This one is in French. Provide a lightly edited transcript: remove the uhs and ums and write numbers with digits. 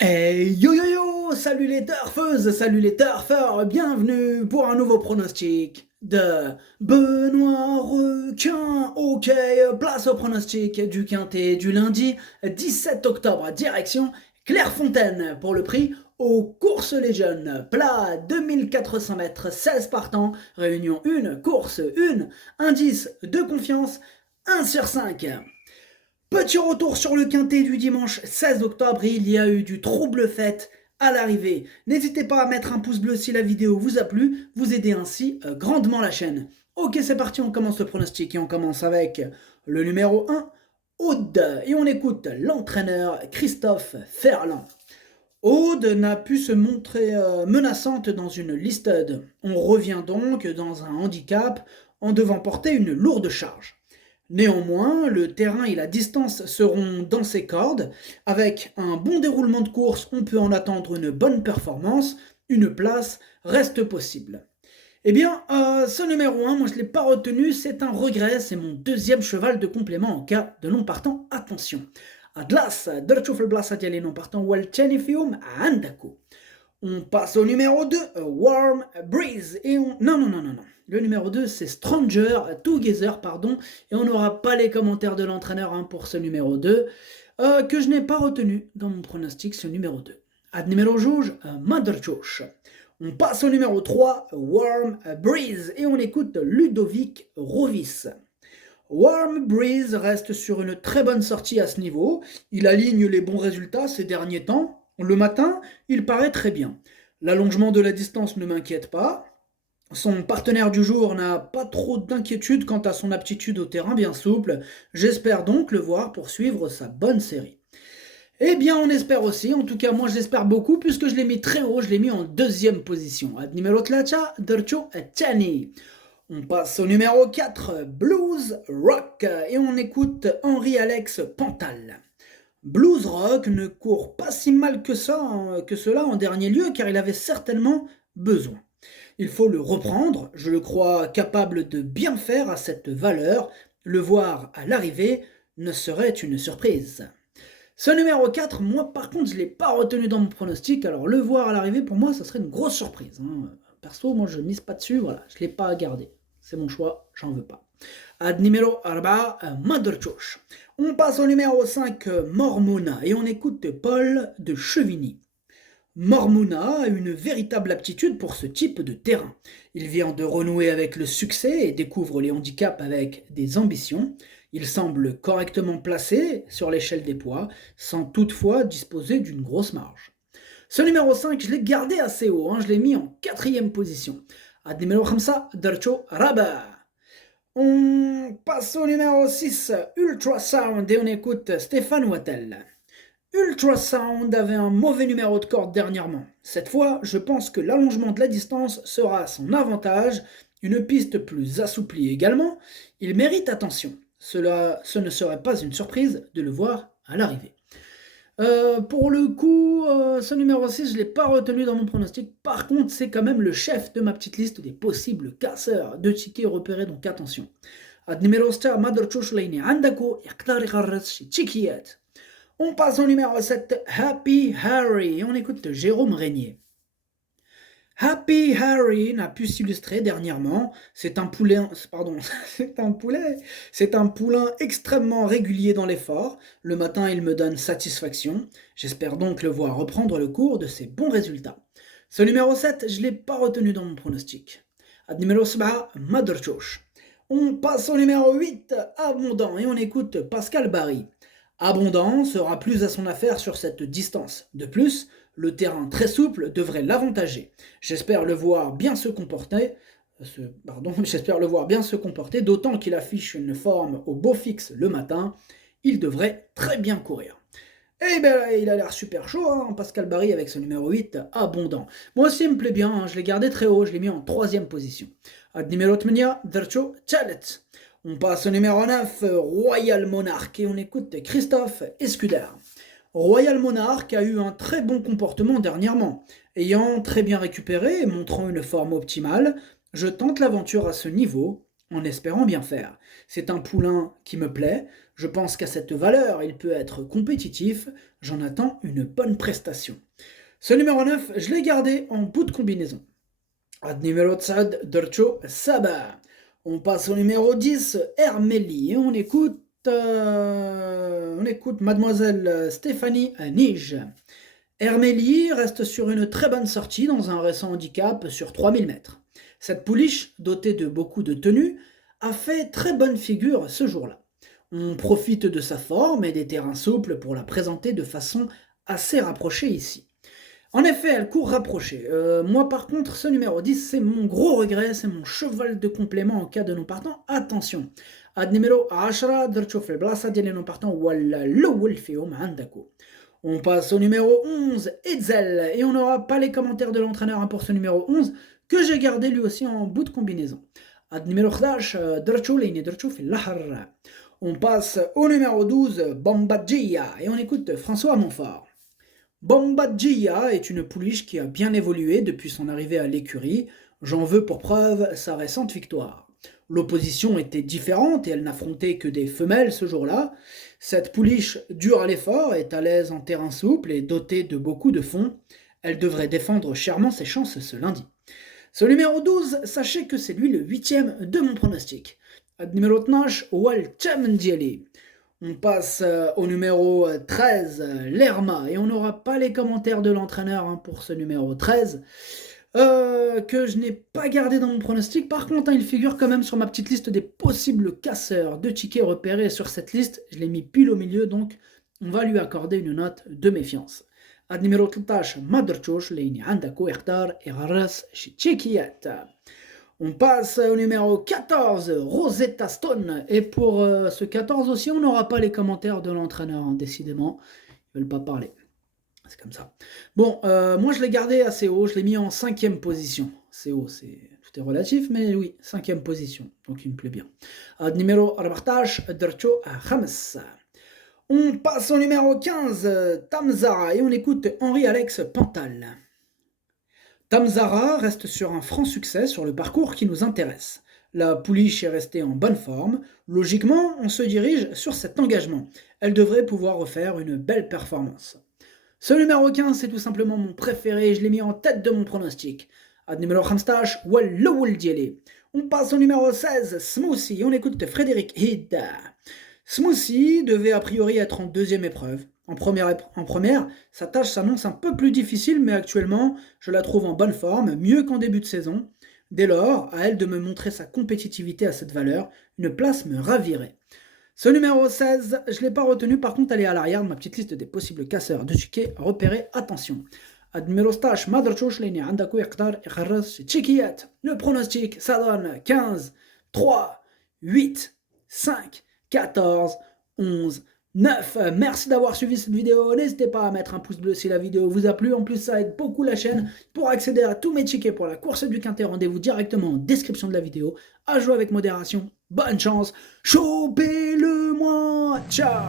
Hey yo yo yo, salut les turfeuses, salut les turfeurs, bienvenue pour un nouveau pronostic de Benoît Requin. Ok, place au pronostic du quintet du lundi 17 octobre, direction Clairefontaine pour le prix aux courses les jeunes. Plat 2400 mètres, 16 partants, réunion 1, course 1, indice de confiance 1 sur 5. Petit retour sur le quintet du dimanche 16 octobre, il y a eu du trouble fête à l'arrivée. N'hésitez pas à mettre un pouce bleu si la vidéo vous a plu, vous aidez ainsi grandement la chaîne. Ok, c'est parti, on commence le pronostic et on commence avec le numéro 1, Aude, et on écoute l'entraîneur Christophe Ferland. Aude n'a pu se montrer menaçante dans une listed. On revient donc dans un handicap en devant porter une lourde charge. Néanmoins, le terrain et la distance seront dans ses cordes. Avec un bon déroulement de course, on peut en attendre une bonne performance. Une place reste possible. Eh bien, ce numéro 1, moi je ne l'ai pas retenu, c'est un regret, c'est mon deuxième cheval de complément en cas de non partant. Attention. Adlas, درتشوف البلاصة ديالي non partant والثاني فيهم عندكو. On passe au numéro 2, Warm Breeze. Et on... Non, non, non, non, non. Le numéro 2, c'est Stranger Together, pardon. Et on n'aura pas les commentaires de l'entraîneur pour ce numéro 2, que je n'ai pas retenu dans mon pronostic, ce numéro 2. Ad numéro rouge, Mother Josh. On passe au numéro 3, Warm Breeze. Et on écoute Ludovic Rovis. Warm Breeze reste sur une très bonne sortie à ce niveau. Il aligne les bons résultats ces derniers temps. Le matin, il paraît très bien. L'allongement de la distance ne m'inquiète pas. Son partenaire du jour n'a pas trop d'inquiétude quant à son aptitude au terrain bien souple. J'espère donc le voir poursuivre sa bonne série. Eh bien, on espère aussi. En tout cas, moi, j'espère beaucoup puisque je l'ai mis très haut. Je l'ai mis en deuxième position. Ad numéro 3, Dercho Tchani. On passe au numéro 4, Blues Rock. Et on écoute Henri-Alex Pantal. Blues Rock ne court pas si mal que cela en dernier lieu, car il avait certainement besoin. Il faut le reprendre, je le crois capable de bien faire à cette valeur. Le voir à l'arrivée ne serait une surprise. Ce numéro 4, moi par contre, je ne l'ai pas retenu dans mon pronostic, alors le voir à l'arrivée, pour moi, ça serait une grosse surprise. Perso, moi je ne mise pas dessus, voilà, je ne l'ai pas gardé. C'est mon choix, j'en veux pas. Ad numéro 4, Mother Josh. On passe au numéro 5, Mormona, et on écoute Paul de Chevigny. Mormona a une véritable aptitude pour ce type de terrain. Il vient de renouer avec le succès et découvre les handicaps avec des ambitions. Il semble correctement placé sur l'échelle des poids, sans toutefois disposer d'une grosse marge. Ce numéro 5, je l'ai gardé assez haut, je l'ai mis en quatrième position. Ad numéro 5, Darcho Raba. On passe au numéro 6, Ultrasound, et on écoute Stéphane Wattel. Ultrasound avait un mauvais numéro de corde dernièrement. Cette fois, je pense que l'allongement de la distance sera à son avantage, une piste plus assouplie également. Il mérite attention. Ce ne serait pas une surprise de le voir à l'arrivée. Pour le coup, ce numéro 6, je ne l'ai pas retenu dans mon pronostic. Par contre, c'est quand même le chef de ma petite liste des possibles casseurs de tickets repérés, donc attention. Ad numéro 7, Mother Choshlane Andako Chikiet. On passe au numéro 7, Happy Harry, et on écoute Jérôme Régnier. Happy Harry n'a pu s'illustrer dernièrement. C'est un poulain extrêmement régulier dans l'effort. Le matin, il me donne satisfaction. J'espère donc le voir reprendre le cours de ses bons résultats. Ce numéro 7, je ne l'ai pas retenu dans mon pronostic. Ad numéro 7, Mother Josh. On passe au numéro 8, Abondant, et on écoute Pascal Barry. Abondant sera plus à son affaire sur cette distance. De plus, le terrain très souple devrait l'avantager. J'espère le voir bien se comporter, d'autant qu'il affiche une forme au beau fixe le matin. Il devrait très bien courir. Eh ben, il a l'air super chaud, Pascal Barry avec ce numéro 8, Abondant. Moi aussi, il me plaît bien, je l'ai gardé très haut, je l'ai mis en troisième position. Ad numéro 8, Dercho Chalet. On passe au numéro 9, Royal Monarch, et on écoute Christophe Escudère. Royal Monarch a eu un très bon comportement dernièrement. Ayant très bien récupéré et montrant une forme optimale, je tente l'aventure à ce niveau. en espérant bien faire. C'est un poulain qui me plaît, je pense qu'à cette valeur, il peut être compétitif, j'en attends une bonne prestation. Ce numéro 9, je l'ai gardé en bout de combinaison. Ad numéro 9, Dorcho Saba. On passe au numéro 10, Hermélie, et on écoute Mademoiselle Stéphanie Nige. Hermélie reste sur une très bonne sortie dans un récent handicap sur 3000 mètres. Cette pouliche, dotée de beaucoup de tenue, a fait très bonne figure ce jour-là. On profite de sa forme et des terrains souples pour la présenter de façon assez rapprochée ici. En effet, elle court rapprochée. Moi, par contre, ce numéro 10, c'est mon gros regret, c'est mon cheval de complément en cas de non partant. Attention. Ad numéro 10 درتو في البلاصة ديال les non partants ولا الأول فيهم عندكم. On passe au numéro 11, Etzel, et on n'aura pas les commentaires de l'entraîneur pour ce numéro 11, que j'ai gardé lui aussi en bout de combinaison. Ad numéro 11, درتو لين درتو في البحر. On passe au numéro 12, Bombadilla, et on écoute François Montfort. Bombadilla est une pouliche qui a bien évolué depuis son arrivée à l'écurie. J'en veux pour preuve sa récente victoire. L'opposition était différente et elle n'affrontait que des femelles ce jour-là. Cette pouliche dure à l'effort, est à l'aise en terrain souple et dotée de beaucoup de fond. Elle devrait défendre chèrement ses chances ce lundi. Ce numéro 12, sachez que c'est lui le 8e de mon pronostic. Ad numéro 12, Wal Chamdieli. On passe au numéro 13, Lerma, et on n'aura pas les commentaires de l'entraîneur pour ce numéro 13, que je n'ai pas gardé dans mon pronostic. Par contre, il figure quand même sur ma petite liste des possibles casseurs de tickets repérés sur cette liste. Je l'ai mis pile au milieu, donc on va lui accorder une note de méfiance. Ad numéro 13, Madrchouch, Leini Andako Ertar et Raras Chichikiat. On passe au numéro 14, Rosetta Stone. Et pour ce 14 aussi, on n'aura pas les commentaires de l'entraîneur, décidément. Ils ne veulent pas parler. C'est comme ça. Bon, moi je l'ai gardé assez haut, je l'ai mis en 5e position. C'est haut, tout est relatif, mais oui, 5e position. Donc il me plaît bien. Numéro 14, Dercho Hamas. On passe au numéro 15, Tamzara. Et on écoute Henri-Alex Pantal. Tamzara reste sur un franc succès sur le parcours qui nous intéresse. La pouliche est restée en bonne forme. Logiquement, on se dirige sur cet engagement. Elle devrait pouvoir refaire une belle performance. Ce numéro 15, c'est tout simplement mon préféré et je l'ai mis en tête de mon pronostic. Ad numéro 15, Wallowul Diele. On passe au numéro 16, Smoothie. On écoute Frédéric Hida. Smoothie devait a priori être en deuxième épreuve. En première, sa tâche s'annonce un peu plus difficile, mais actuellement, je la trouve en bonne forme, mieux qu'en début de saison. Dès lors, à elle de me montrer sa compétitivité à cette valeur, une place me ravirait. Ce numéro 16, je ne l'ai pas retenu, par contre elle est à l'arrière de ma petite liste des possibles casseurs de tickets repérés, attention. Ad numéro 16, Madrchouch, Leni Andakou Ektar, Ekharras, Tchikiyat. Le pronostic, ça donne 15, 3, 8, 5, 14, 11, 9. Merci d'avoir suivi cette vidéo. N'hésitez pas à mettre un pouce bleu si la vidéo vous a plu. En plus, ça aide beaucoup la chaîne. Pour accéder à tous mes tickets pour la course du Quintet, rendez-vous directement en description de la vidéo. À jouer avec modération. Bonne chance. Chopez-le-moi. Ciao.